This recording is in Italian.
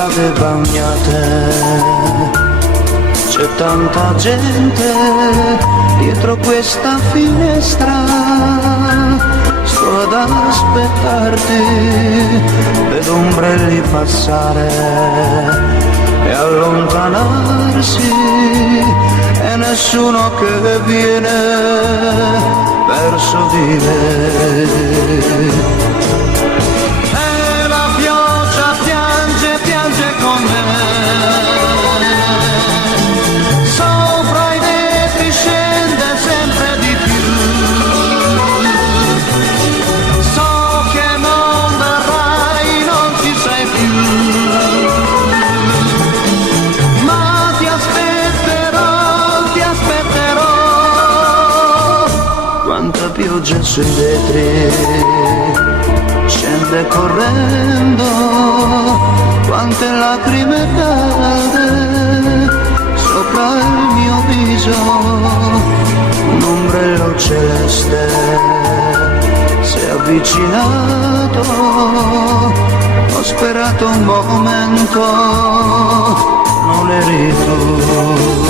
strade bagnate, c'è tanta gente dietro questa finestra, sto ad aspettarti, vedo ombrelli passare e allontanarsi e nessuno che viene verso di me. Con me, sopra i vetri scende sempre di più, so che non verrai, non ci sei più, ma ti aspetterò, quanta pioggia sui vetri scende correndo, quante lacrime calde sopra il mio viso, un ombrello celeste si è avvicinato, ho sperato un momento, non eri tu.